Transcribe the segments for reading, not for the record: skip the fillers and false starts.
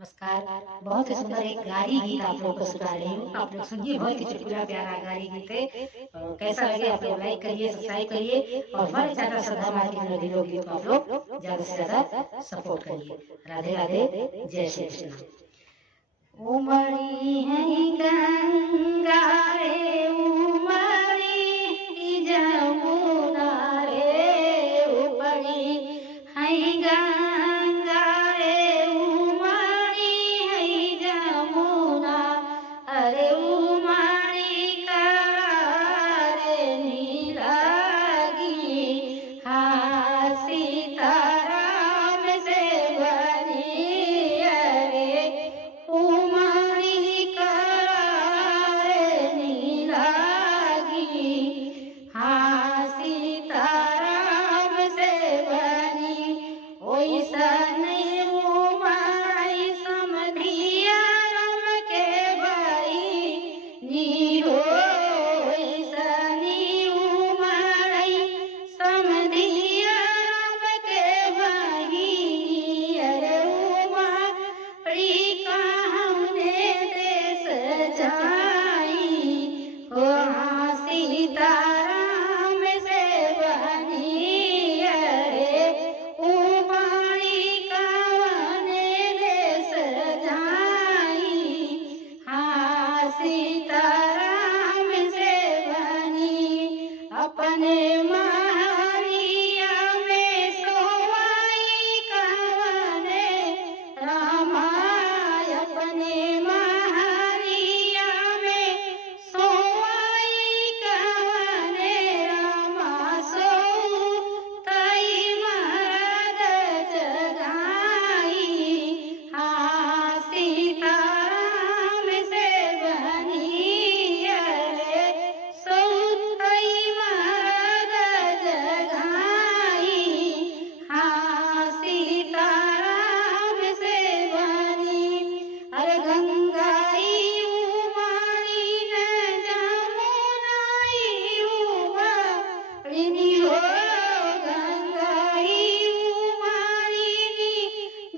नमस्कार। बहुत ही सुंदर एक गारी गीत आप लोगों को सुना रही हूँ। आप लोग सुनिए, बहुत ही चुटकुला प्यारा गारी गीत है। कैसा लगे आप लोग लाइक करिए, सब्सक्राइब करिए और हमारे चैनल श्रद्धा मार्केट में भी लोग गीत को आप लोग ज्यादा से ज्यादा सपोर्ट करिए। राधे राधे, जय श्री कृष्ण। उमड़ी है गंगा रे, उमड़ी जमुना रे, उपड़ी है गंगा रे, उमड़ी है जमुना। अरे उमड़ी करे नीलागी, हाँ सीताराम से बनी। अरे उमड़ी करे नीलागी, हाँ सीताराम से बनी। ओइसन उमड़ी समधिया राम के भाई नी हो। ओइसन उमड़ी समधिया राम के भाई। अरे उमड़ी कहने देश जाई, हो हाँ सीताराम से बनी। अरे उमड़ी कहने देश जाई, हाँ सीताराम से बनी। अपने महरिया में सोवाई कहने रामा। अपने महरिया में सोवाई कहने रामा। सो तई मरद जगाई, हाँ सीताराम से बनी। अरे सो तई मरद जगाई, हाँ सीताराम से बनी। अरे गंगाई उमड़ी न जमुनाई उमड़ी हो। गंगाई उमड़ी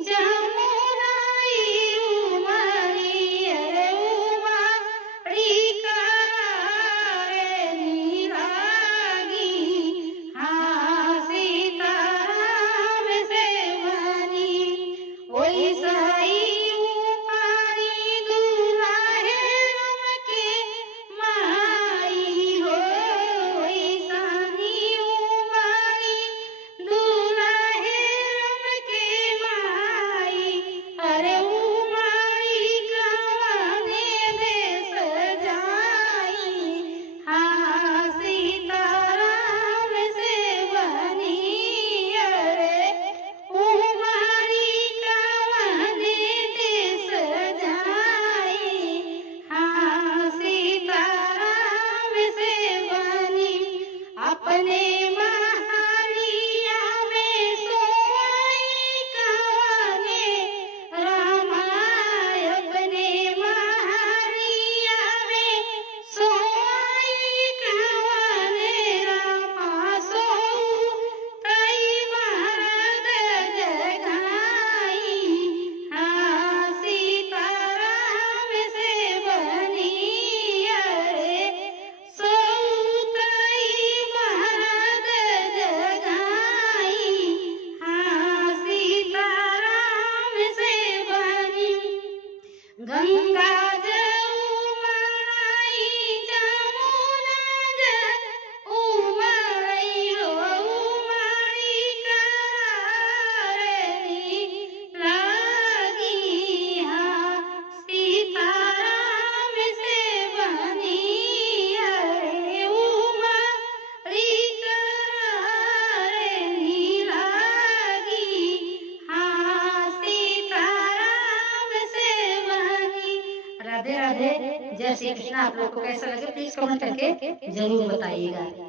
जमुनाई उमड़ी। अरे उमड़ी करे नीलागी, हाँ सीताराम से बनी। ओइसई उमड़ी दुलाहे राम के माई हो। ओइसनी उमड़ी दुलाहे राम के माई। अरे उमड़ी कहने देश जाई, हाँ सीताराम से बनी। अरे उमड़ी कहने देश जाई, हाँ सीताराम से बनी। अपने महरिया में सोई कहने रामा। अपने महरिया में सोई कहने रामा। सो तई मरद जगाई, हाँ सीताराम से बनी। अरे सो तई मरद जगाई, हाँ सीताराम से बनी। गंगा उमड़ाई जमुना उमड़ई हो। उमड़ी करे नीलागी, हाँ सीताराम से बनी। अरे उमड़ी करे नीलागी, हाँ सीताराम से बनी। राधे राधे, जय श्री कृष्ण। आप लोग को कैसा लगे प्लीज कमेंट करके जरूर बताइएगा।